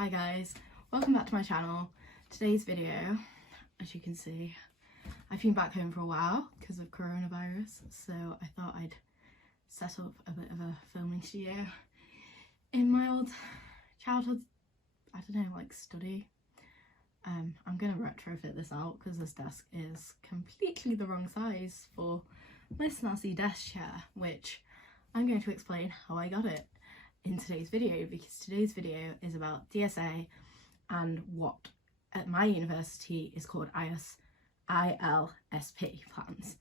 Hi guys, welcome back to my channel. Today's video, as you can see, I've been back home for a while because of coronavirus, so I thought I'd set up a bit of a filming studio in my old childhood, I don't know, like study. I'm gonna retrofit this out because this desk is completely the wrong size for this snazzy desk chair, which I'm going to explain how I got it in today's video, because today's video is about DSA and what at my university is called ILSP plans,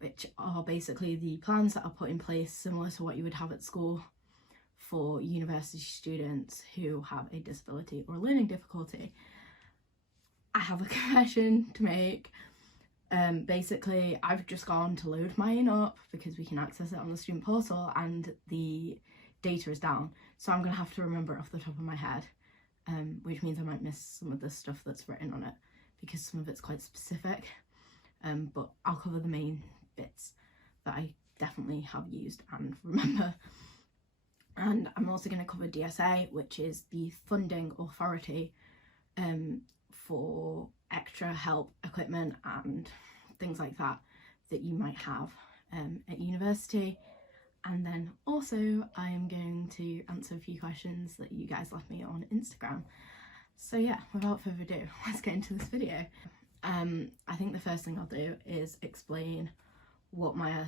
which are basically the plans that are put in place similar to what you would have at school for university students who have a disability or learning difficulty. I have a confession to make. Basically, I've just gone to load mine up because we can access it on the student portal and the data is down, so I'm gonna have to remember it off the top of my head, which means I might miss some of the stuff that's written on it because some of it's quite specific, but I'll cover the main bits that I definitely have used and remember. And I'm also going to cover DSA, which is the funding authority for extra help equipment and things like that you might have at university. And then also I am going to answer a few questions that you guys left me on Instagram. So yeah, without further ado, let's get into this video. I think the first thing I'll do is explain what my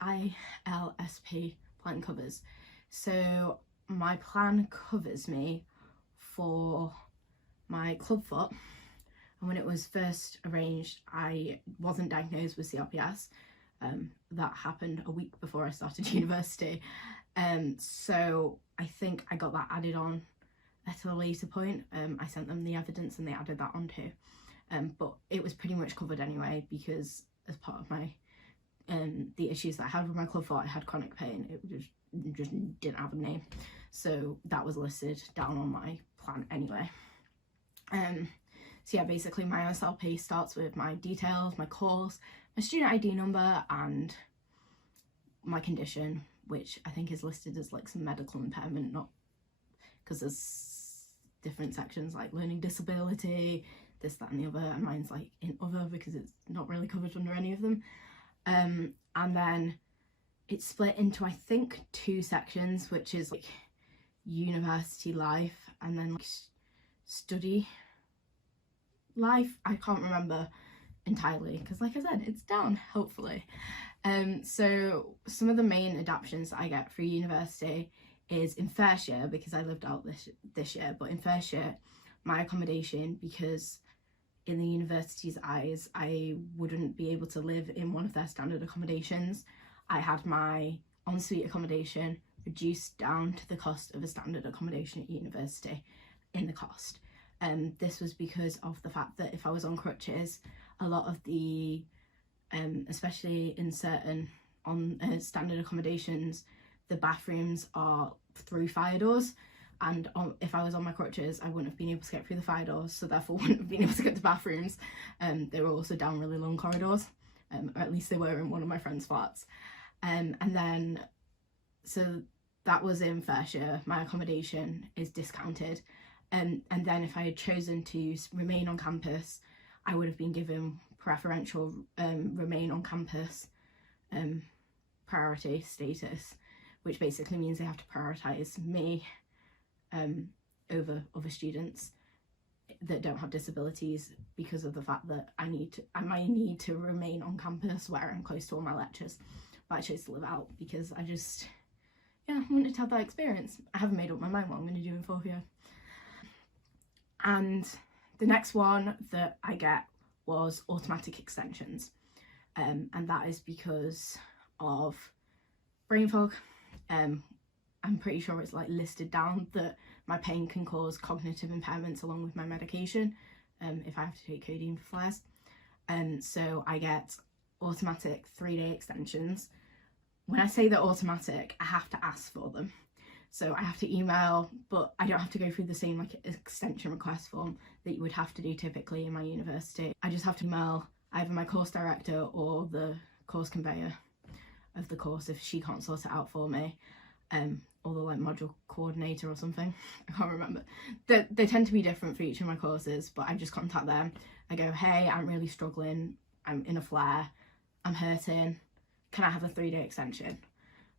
ILSP plan covers. So my plan covers me for my clubfoot, and when it was first arranged I wasn't diagnosed with CRPS. That happened a week before I started university, so I think I got that added on at a later point. I sent them the evidence and they added that on too, but it was pretty much covered anyway, because as part of my the issues that I had with my clubfoot, I had chronic pain. It just didn't have a name, so that was listed down on my plan anyway. So yeah, basically my ISLP starts with my details, my course, my student ID number and my condition, which I think is listed as like some medical impairment, not because there's different sections like learning disability, this, that and the other, and mine's like in other because it's not really covered under any of them. And then it's split into I think 2 sections, which is like university life and then like study life. I can't remember entirely because, like I said, it's down hopefully. So some of the main adaptations that I get for university is in first year, because I lived out this year, but in first year my accommodation, because in the university's eyes I wouldn't be able to live in one of their standard accommodations, I had my ensuite accommodation reduced down to the cost of a standard accommodation at university in the cost. This was because of the fact that if I was on crutches, a lot of the, especially in certain standard accommodations, the bathrooms are through fire doors, and if I was on my crutches I wouldn't have been able to get through the fire doors, so therefore wouldn't have been able to get to bathrooms. They were also down really long corridors, or at least they were in one of my friend's flats. And then, so that was in first year, my accommodation is discounted. And then if I had chosen to remain on campus, I would have been given preferential remain on campus priority status, which basically means they have to prioritise me over other students that don't have disabilities, because of the fact that I might need to remain on campus where I'm close to all my lectures. But I chose to live out because I just, yeah, wanted to have that experience. I haven't made up my mind what I'm going to do in 4th year. And the next one that I get was automatic extensions, and that is because of brain fog. I'm pretty sure it's like listed down that my pain can cause cognitive impairments along with my medication, if I have to take codeine for flares. So I get automatic 3-day extensions. When I say they're automatic, I have to ask for them. So I have to email, but I don't have to go through the same like extension request form that you would have to do typically in my university. I just have to email either my course director or the course conveyor of the course if she can't sort it out for me. or the like module coordinator or something, I can't remember. They tend to be different for each of my courses, but I just contact them. I go, hey, I'm really struggling, I'm in a flare, I'm hurting, can I have a 3-day extension?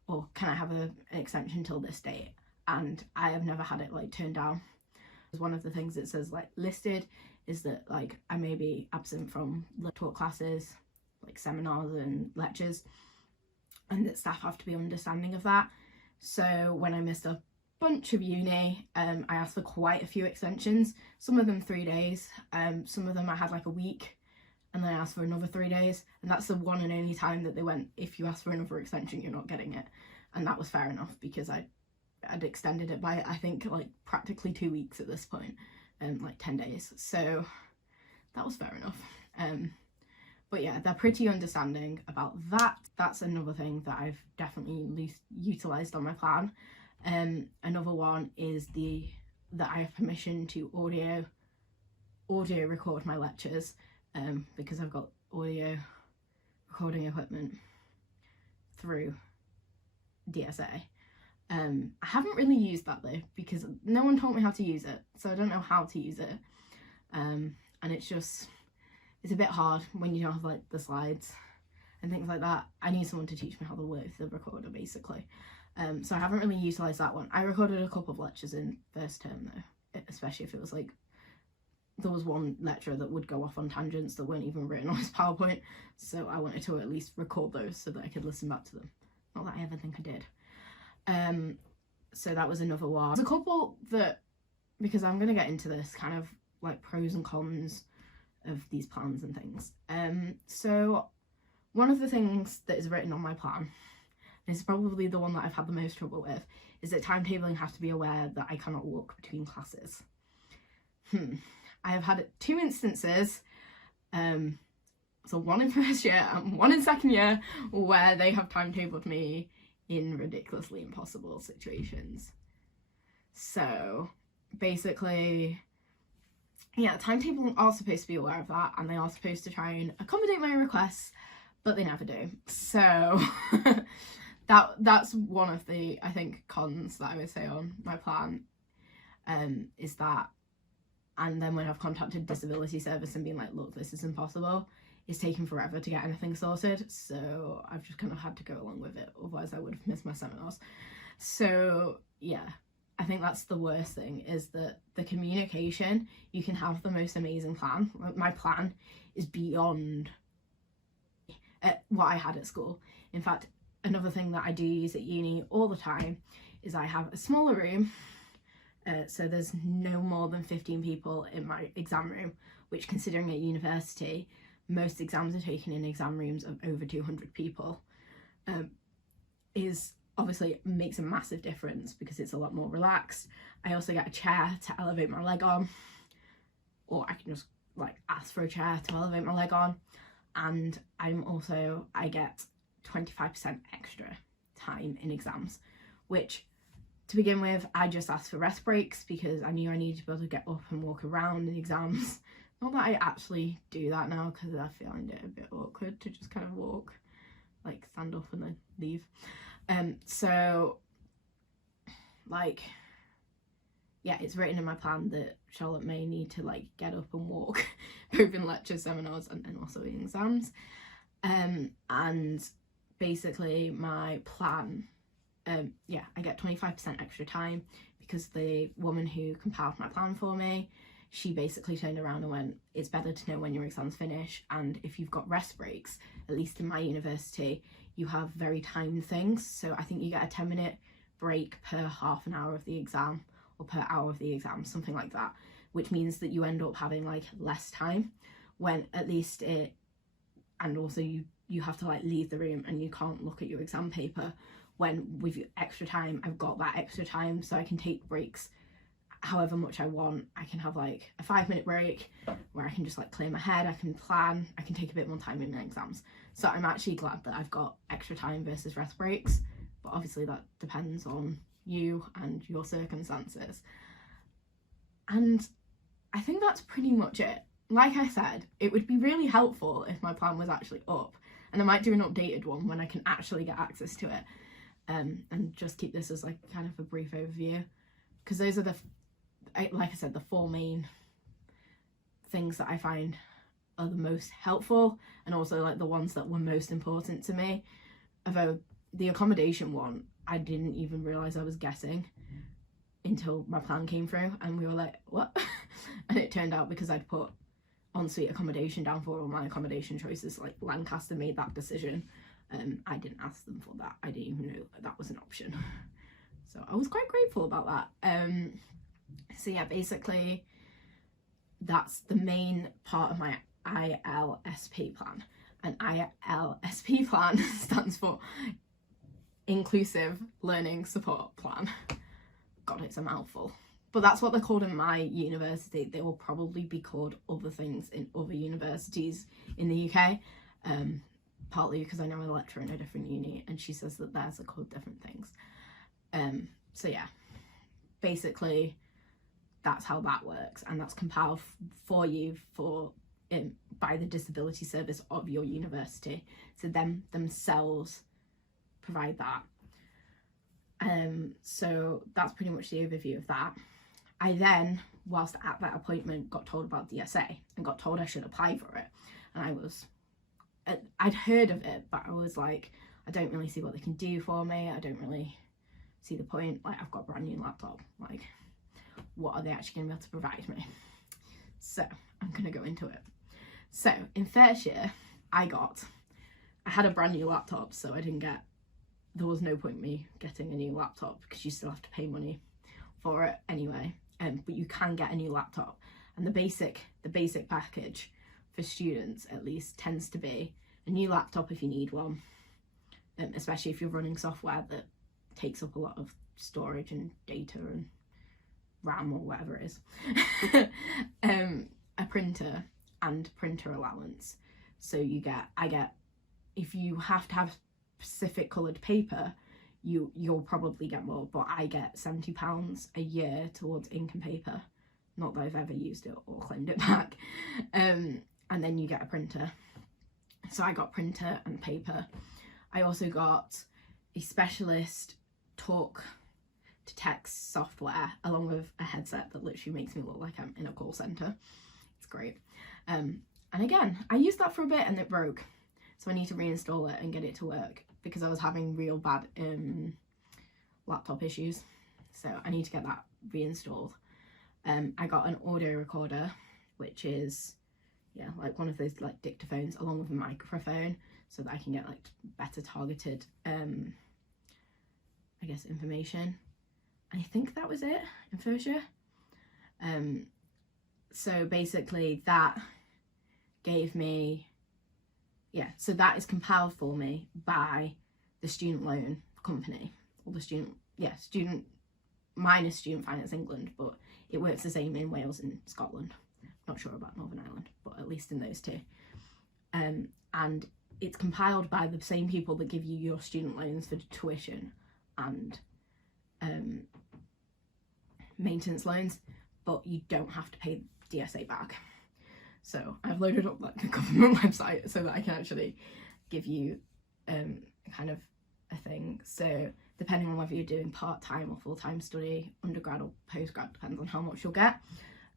Or can I have an extension till this date? And I have never had it like turned down. One of the things it says like listed is that like I may be absent from taught classes, like seminars and lectures, and that staff have to be understanding of that. So when I missed a bunch of uni, I asked for quite a few extensions, some of them 3 days, some of them I had like a week, and then I asked for another 3 days, and that's the one and only time that they went, if you ask for another extension you're not getting it. And that was fair enough, because I'd extended it by I think like practically 2 weeks at this point, like 10 days, so that was fair enough. But yeah, they're pretty understanding about that. That's another thing that I've definitely utilised on my plan. Another one is that I have permission to audio record my lectures, because I've got audio recording equipment through DSA. I haven't really used that though, because no one taught me how to use it, so I don't know how to use it, and it's a bit hard when you don't have like the slides and things like that. I need someone to teach me how to work the recorder basically. So I haven't really utilised that one. I recorded a couple of lectures in first term though, especially if it was like, there was one lecturer that would go off on tangents that weren't even written on his PowerPoint, so I wanted to at least record those so that I could listen back to them. Not that I ever think I did. So that was another one. There's a couple that, because I'm going to get into this kind of like pros and cons of these plans and things. So one of the things that is written on my plan, and it's probably the one that I've had the most trouble with, is that timetabling has to be aware that I cannot walk between classes. I have had 2 instances, so one in first year and one in second year, where they have timetabled me in ridiculously impossible situations. So basically, yeah, timetabling are supposed to be aware of that, and they are supposed to try and accommodate my requests, but they never do. So that's one of the, I think, cons that I would say on my plan, is that. And then when I've contacted disability service and been like, look, this is impossible, it's taken forever to get anything sorted, so I've just kind of had to go along with it, otherwise I would have missed my seminars. So yeah, I think that's the worst thing, is that the communication, you can have the most amazing plan. My plan is beyond what I had at school. In fact, another thing that I do use at uni all the time is I have a smaller room. So there's no more than 15 people in my exam room, which, considering at university, most exams are taken in exam rooms of over 200 people, is obviously makes a massive difference because it's a lot more relaxed. I also get a chair to elevate my leg on, or I can just like ask for a chair to elevate my leg on, and I get 25% extra time in exams, which, to begin with, I just asked for rest breaks because I knew I needed to be able to get up and walk around in exams. Not that I actually do that now, because I find it a bit awkward to just kind of walk, like stand up and then leave. So like, yeah, it's written in my plan that Charlotte may need to like get up and walk both in lectures, seminars, and also in exams. And basically my plan, yeah, I get 25% extra time because the woman who compiled my plan for me, she basically turned around and went, it's better to know when your exams finish, and if you've got rest breaks, at least in my university, you have very timed things. So I think you get a 10-minute break per half an hour of the exam, or per hour of the exam, something like that, which means that you end up having like less time, when at least it, and also you have to like leave the room and you can't look at your exam paper, when with extra time, I've got that extra time, so I can take breaks however much I want. I can have like a 5-minute break where I can just like clear my head, I can plan, I can take a bit more time in my exams. So I'm actually glad that I've got extra time versus rest breaks, but obviously that depends on you and your circumstances. And I think that's pretty much it. Like I said, it would be really helpful if my plan was actually up, and I might do an updated one when I can actually get access to it. and just keep this as like kind of a brief overview, because those are like I said, the 4 main things that I find are the most helpful, and also like the ones that were most important to me. Although the accommodation one, I didn't even realise I was getting until my plan came through, and we were like, what? And it turned out because I'd put ensuite accommodation down for all my accommodation choices, like Lancaster made that decision. I didn't ask them for that. I didn't even know that was an option. So I was quite grateful about that. So yeah, basically that's the main part of my ILSP plan. And ILSP plan stands for Inclusive Learning Support Plan. God, it's a mouthful. But that's what they're called in my university. They will probably be called other things in other universities in the UK. Partly because I know a lecturer in a different uni and she says that theirs are called different things. So yeah, basically that's how that works, and that's compiled for you by the disability service of your university. So themselves provide that. So that's pretty much the overview of that. I then, whilst at that appointment, got told about DSA and got told I should apply for it, and I'd heard of it, but I was like, I don't really see what they can do for me. I don't really see the point. Like, I've got a brand new laptop. Like, what are they actually going to be able to provide me? So I'm going to go into it. So in first year, I had a brand new laptop, so there was no point me getting a new laptop because you still have to pay money for it anyway. But you can get a new laptop, and the basic package for students at least tends to be a new laptop if you need one, especially if you're running software that takes up a lot of storage and data and RAM or whatever it is. A printer and printer allowance. So I get if you have to have specific coloured paper, you'll probably get more, but I get £70 a year towards ink and paper. Not that I've ever used it or claimed it back. And then you get a printer. So I got printer and paper. I also got a specialist talk to text software along with a headset that literally makes me look like I'm in a call centre. It's great. And again, I used that for a bit and it broke. So I need to reinstall it and get it to work because I was having real bad laptop issues. So I need to get that reinstalled. I got an audio recorder, which is like one of those like dictaphones along with a microphone, so that I can get like better targeted I guess information. I think that was it in first year. So basically that gave me so that is compiled for me by the student loan company, or the student minus Student Finance England, but it works the same in Wales and Scotland. Not sure about Northern Ireland, but at least in those two. And it's compiled by the same people that give you your student loans for tuition and maintenance loans, but you don't have to pay DSA back. So I've loaded up like a government website so that I can actually give you kind of a thing. So depending on whether you're doing part-time or full-time study, undergrad or postgrad, depends on how much you'll get.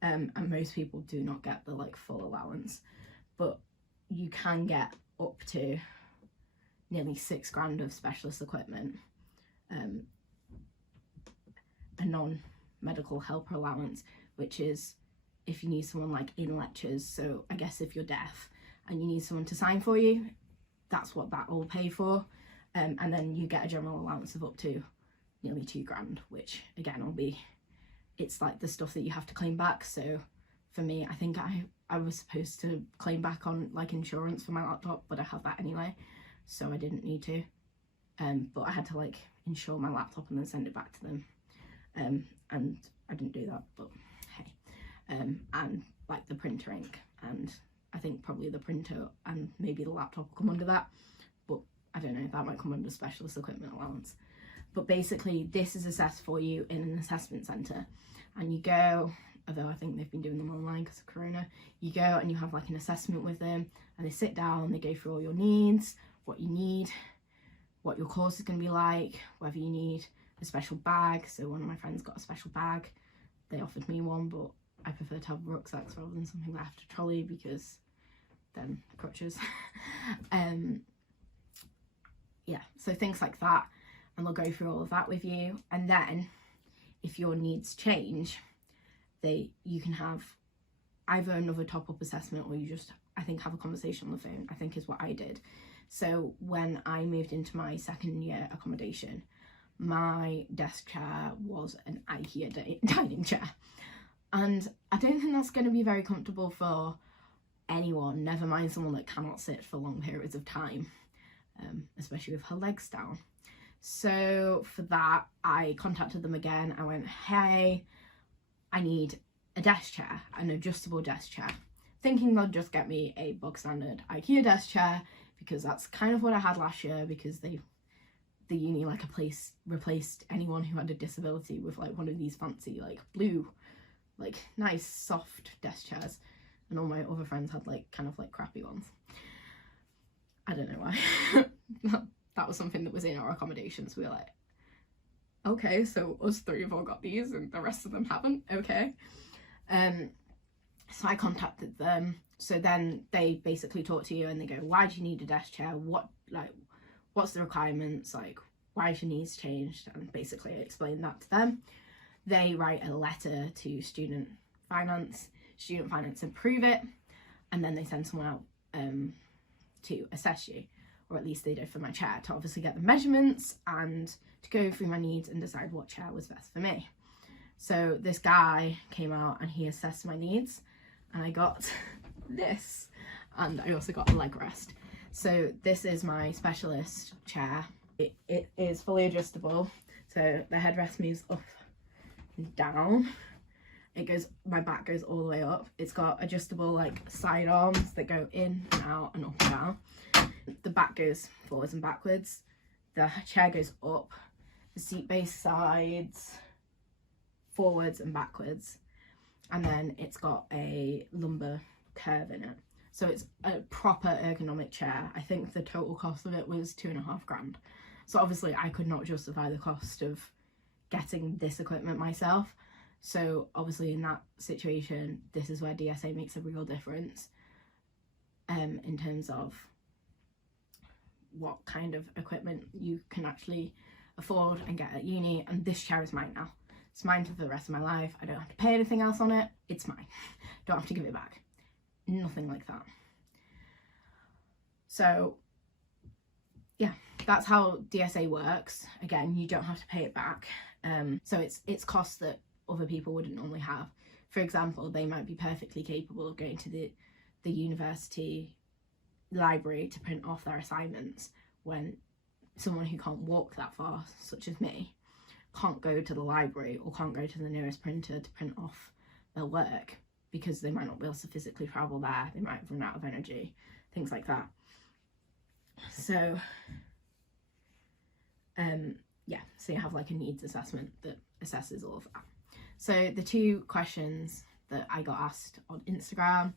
And most people do not get the like full allowance, but you can get up to nearly £6,000 of specialist equipment, a non-medical helper allowance, which is if you need someone like in lectures. So I guess if you're deaf and you need someone to sign for you, that's what that will pay for. And then you get a general allowance of up to nearly £2,000, which again it's like the stuff that you have to claim back. So for me, I think I was supposed to claim back on like insurance for my laptop, but I have that anyway, so I didn't need to. But I had to like insure my laptop and then send it back to them. And I didn't do that, but hey. And like the printer ink, and I think probably the printer and maybe the laptop will come under that, but I don't know, that might come under specialist equipment allowance. But basically this is assessed for you in an assessment centre, and you go, although I think they've been doing them online because of Corona, you go and you have like an assessment with them, and they sit down, they go through all your needs, what you need, what your course is going to be like, whether you need a special bag. So one of my friends got a special bag. They offered me one, but I prefer to have rucksacks rather than something left a trolley, because then crutches. Yeah, so things like that, and they'll go through all of that with you. And then if your needs change, you can have either another top-up assessment, or you just, I think, have a conversation on the phone, I think is what I did. So when I moved into my second year accommodation, my desk chair was an IKEA dining chair, and I don't think that's going to be very comfortable for anyone, never mind someone that cannot sit for long periods of time, especially with her legs down. So for that, I contacted them again. I went, hey, I need a desk chair, an adjustable desk chair, thinking they'll just get me a bog standard IKEA desk chair, because that's kind of what I had last year, because the uni like replaced anyone who had a disability with like one of these fancy like blue, like nice soft desk chairs, and all my other friends had like kind of like crappy ones. I don't know why. That was something that was in our accommodations. We were like, okay, so us three have all got these and the rest of them haven't. Okay. So I contacted them. So then they basically talk to you and they go, why do you need a desk chair? What's the requirements? Like, why has your needs changed? And basically I explained that to them. They write a letter to student finance approve it, and then they send someone out to assess you, or at least they did for my chair, to obviously get the measurements and to go through my needs and decide what chair was best for me. So this guy came out and he assessed my needs, and I got this, and I also got a leg rest. So this is my specialist chair. It is fully adjustable, so the headrest moves up and down. My back goes all the way up. It's got adjustable like side arms that go in and out and up and down. The back goes forwards and backwards. The chair goes up. The seat base sides forwards and backwards. And then it's got a lumbar curve in it. So it's a proper ergonomic chair. I think the total cost of it was £2,500. So obviously I could not justify the cost of getting this equipment myself. So obviously in that situation, this is where DSA makes a real difference in terms of what kind of equipment you can actually afford and get at uni. And this chair is mine now. It's mine for the rest of my life. I don't have to pay anything else on it. It's mine. Don't have to give it back. Nothing like that. So yeah, that's how DSA works. Again, you don't have to pay it back. So it's costs that other people wouldn't normally have. For example, they might be perfectly capable of going to the university library to print off their assignments, when someone who can't walk that far, such as me, can't go to the library or can't go to the nearest printer to print off their work, because they might not be able to physically travel there, they might run out of energy, things like that. So yeah, so you have like a needs assessment that assesses all of that. So the two questions that I got asked on Instagram,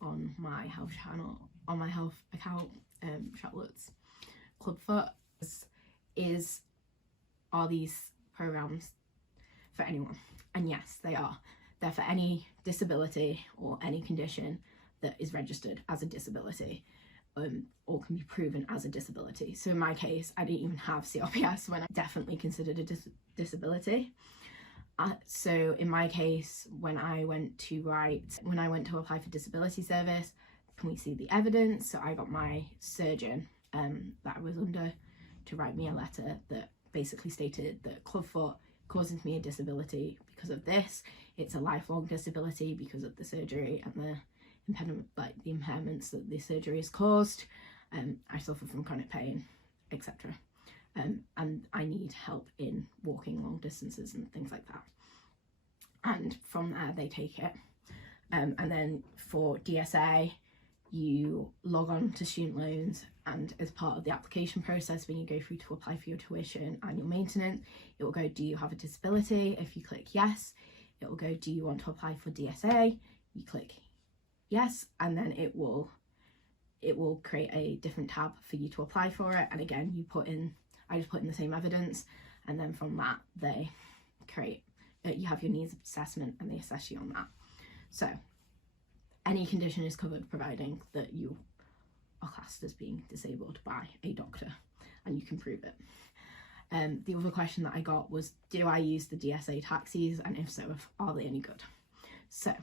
on my health channel, on my health account, charlottesclubfoot, are these programs for anyone? And yes, they are. They're for any disability or any condition that is registered as a disability, or can be proven as a disability. So in my case, I didn't even have CRPS when I definitely considered a disability. So in my case, when I went to apply for disability service, can we see the evidence? So I got my surgeon that I was under to write me a letter that basically stated that clubfoot causes me a disability because of this. It's a lifelong disability because of the surgery and the impairments that the surgery has caused. I suffer from chronic pain, etc. And I need help in walking long distances and things like that. And from there they take it. And then for DSA, you log on to student loans, and as part of the application process, when you go through to apply for your tuition and your maintenance, it will go, do you have a disability? If you click yes, it will go, do you want to apply for DSA? You click yes, and then it will it will create a different tab for you to apply for it, and again I just put in the same evidence, and then from that they create you have your needs assessment and they assess you on that. So any condition is covered providing that you are classed as being disabled by a doctor and you can prove it. The other question that I got was, do I use the DSA taxis, and if so, are they any good? So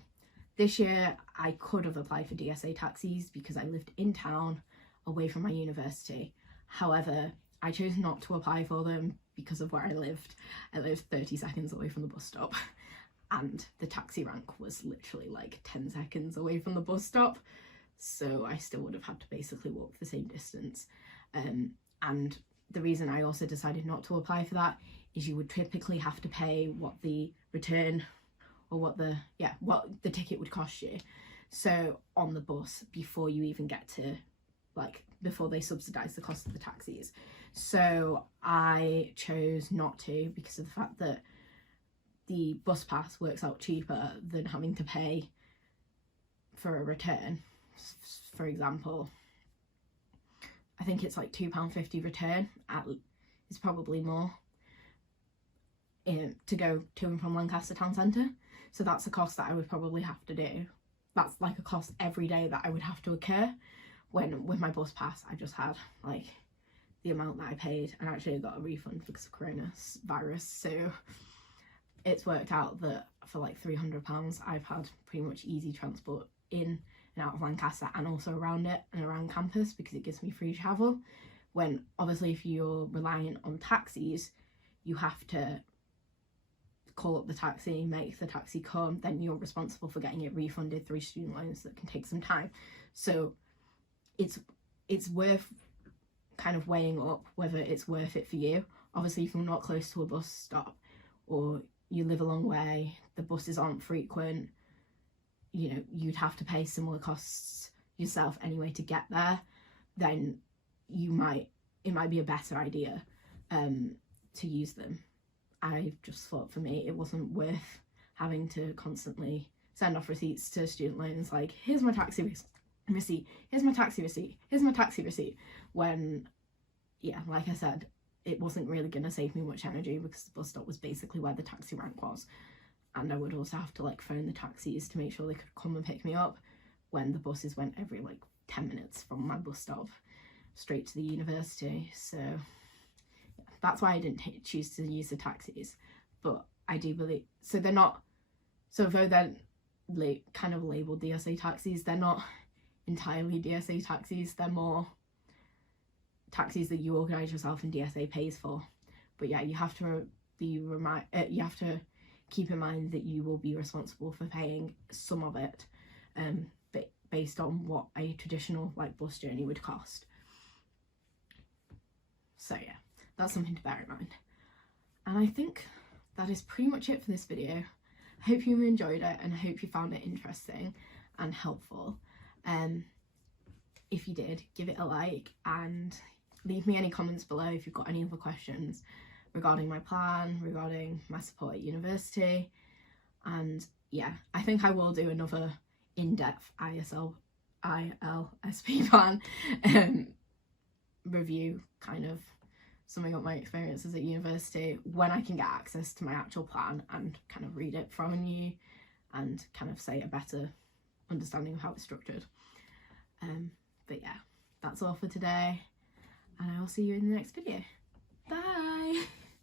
this year I could have applied for DSA taxis because I lived in town away from my university. However, I chose not to apply for them because of where I lived. I lived 30 seconds away from the bus stop, and the taxi rank was literally like 10 seconds away from the bus stop, so I still would have had to basically walk the same distance. And the reason I also decided not to apply for that is you would typically have to pay what the return or what the ticket would cost you, so on the bus, before you even get to, like, before they subsidise the cost of the taxis. So I chose not to because of the fact that the bus pass works out cheaper than having to pay for a return. For example, I think it's like £2.50 return, it's probably more, to go to and from Lancaster town centre. So that's a cost that I would probably have to do. That's like a cost every day that I would have to incur, when with my bus pass I just had like the amount that I paid, and actually I got a refund because of coronavirus. So it's worked out that for like £300 I've had pretty much easy transport in and out of Lancaster and also around it and around campus, because it gives me free travel. When obviously if you're reliant on taxis, you have to call up the taxi, make the taxi come, then you're responsible for getting it refunded through student loans. That can take some time. So it's worth kind of weighing up whether it's worth it for you. Obviously if you're not close to a bus stop, or you live a long way, the buses aren't frequent, you know, you'd have to pay similar costs yourself anyway to get there, then it might be a better idea to use them. I just thought for me it wasn't worth having to constantly send off receipts to student loans, like, here's my taxi receipt, here's my taxi receipt, here's my taxi receipt, when, yeah, like I said, it wasn't really going to save me much energy because the bus stop was basically where the taxi rank was, and I would also have to like phone the taxis to make sure they could come and pick me up, when the buses went every like 10 minutes from my bus stop straight to the university. So yeah, that's why I didn't choose to use the taxis. But I do believe, so they're not, so though they're kind of labelled DSA taxis, they're not entirely DSA taxis, they're more taxis that you organise yourself and DSA pays for. But yeah, you have to you have to keep in mind that you will be responsible for paying some of it, based on what a traditional like bus journey would cost. So yeah, that's something to bear in mind. And I think that is pretty much it for this video. I hope you enjoyed it, and I hope you found it interesting and helpful. If you did, give it a like and leave me any comments below if you've got any other questions regarding my plan, regarding my support at university. And yeah, I think I will do another in-depth ILSP plan review, kind of summing up my experiences at university, when I can get access to my actual plan and kind of read it from you and kind of say a better understanding of how it's structured. But yeah, that's all for today, and I will see you in the next video. Bye!